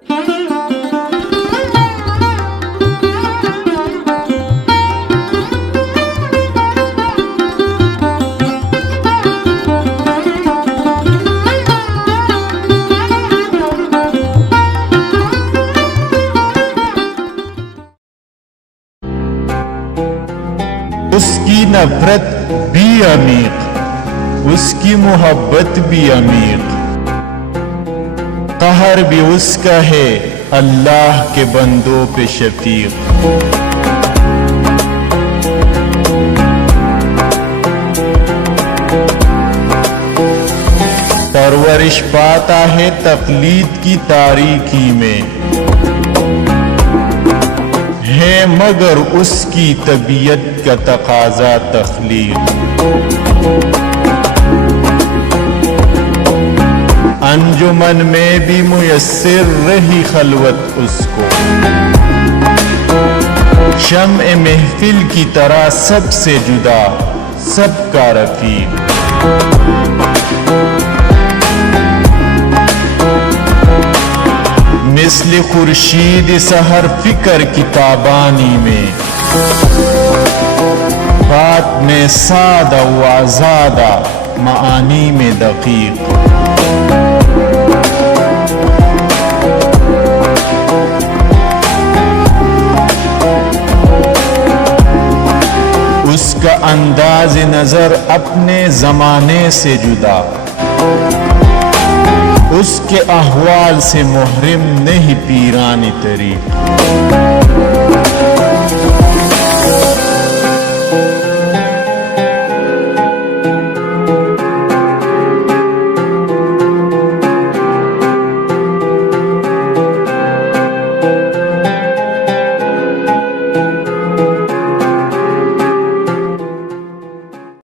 اس کی نفرت بھی عمیق، اس کی محبت بھی عمیق، قہر بھی اس کا ہے اللہ کے بندوں پہ شفیق۔ پرورش پاتا ہے تقلید کی تاریکی میں، ہے مگر اس کی طبیعت کا تقاضا تخلیق۔ انجمن میں بھی میسر رہی خلوت اس کو، شمع محفل کی طرح سب سے جدا، سب کا رفیق۔ مثل خورشید سحر فکر کی تابانی میں، بات میں سادہ و آزادہ، معانی میں دقیق۔ اس کا انداز نظر اپنے زمانے سے جدا، اس کے احوال سے محرم نہیں پیران طریق۔